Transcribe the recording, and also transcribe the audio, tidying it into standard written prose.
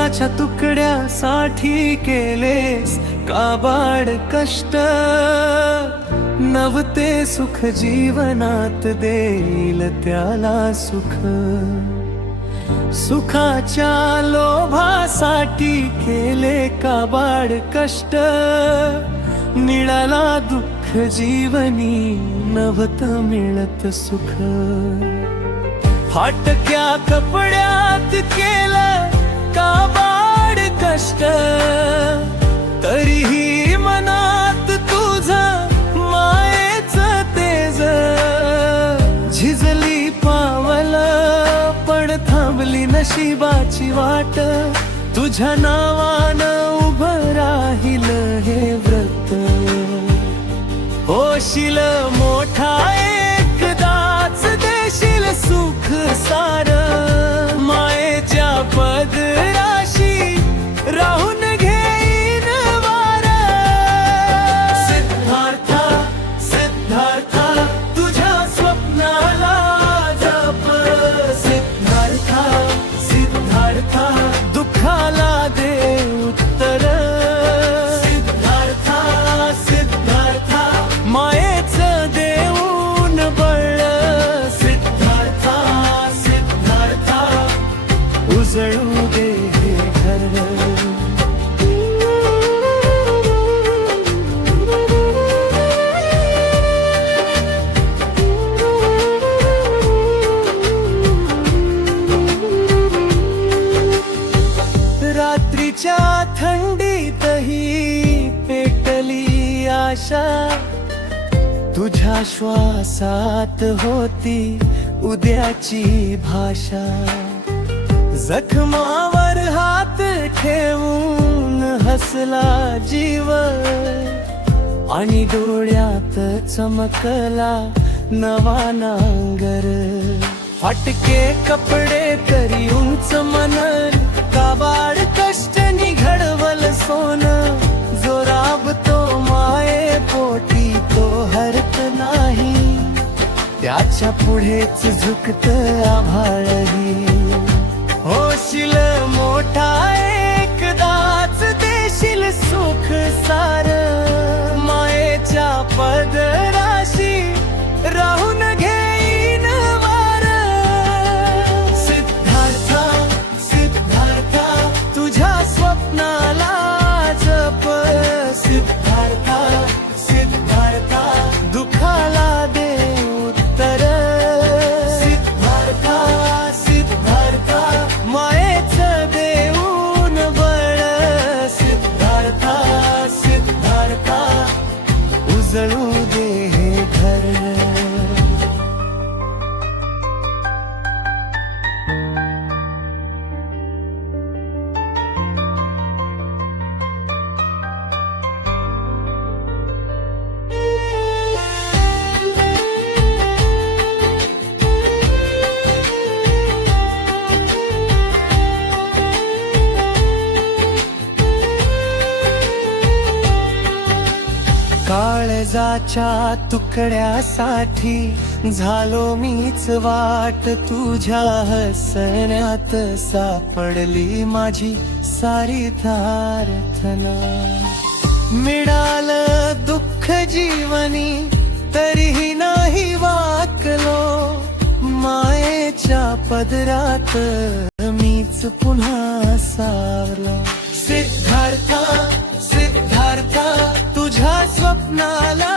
कागदाच्या तुकड्यासाठी केलेस काबाड कष्ट, नवते सुख जीवनात देईल त्याला सुख. सुखाच्या लोभासाठी केले काबाड कष्ट, मिळाला दुःख जीवनी नवत मिळत सुख. फाटक्या कपड्यात केलं काबाड कष्ट, तरीही मनात तुझा मायेच तेज. झिजली पावल पण थांबली नशिबाची वाट, तुझ्या नावानं उभं राहील हे व्रत. होशील मोठा एकदाच देशील सुख सार, मायेच्या पदराशी राहून घेईन वार. सिद्धार्था सिद्धार्था तुझ्या स्वप्नाला जप, सिद्धार्था सिद्धार्था दुःखाला दे उत्तर. सिद्धार्था सिद्धार्था मायेचं देऊन बळ, सिद्धार्था सिद्धार्था उजळू दे हे घर. रात्रीच्या थंडीतही पेटली आशा, तुझ्या श्वासात होती उद्याची भाषा. जखमावर हात ठेवून हसला जीव, आणि डोळ्यात चमकला नवा नांगर. फाटके कपडे तरी उंच मनन, काबाड कष्टनी घडवल सोन. जो राबतो माये पोटी तो हरत नाही, त्याच्या पुढेच झुकत आभाळही. होशील मोठा एकदाच देशील सुख सार, मायेच्या पदराशी राहून घेईन वार. सिद्धार्था सिद्धार्था तुझ्या स्वप्नाला जप, सिद्धार्था सिद्धार्था दुःखाला दे उत्तर. सिद्धार्था सिद्धार्था मायेचं देऊन बळ, सिद्धार्था सिद्धार्था उजळू दे हे घर. काळजाच्या तुकड्यासाठी झालो मीच वाट, तुझ्या हसण्यात सापडली माझी सारी प्रार्थना. मिळालं दुःख जीवनी तरीही नाही वाकलो, मायेच्या पदरात मीच पुन्हा सावरलो. सिद्धार्था सिद्धार्था तुझ्या स्वप्नाला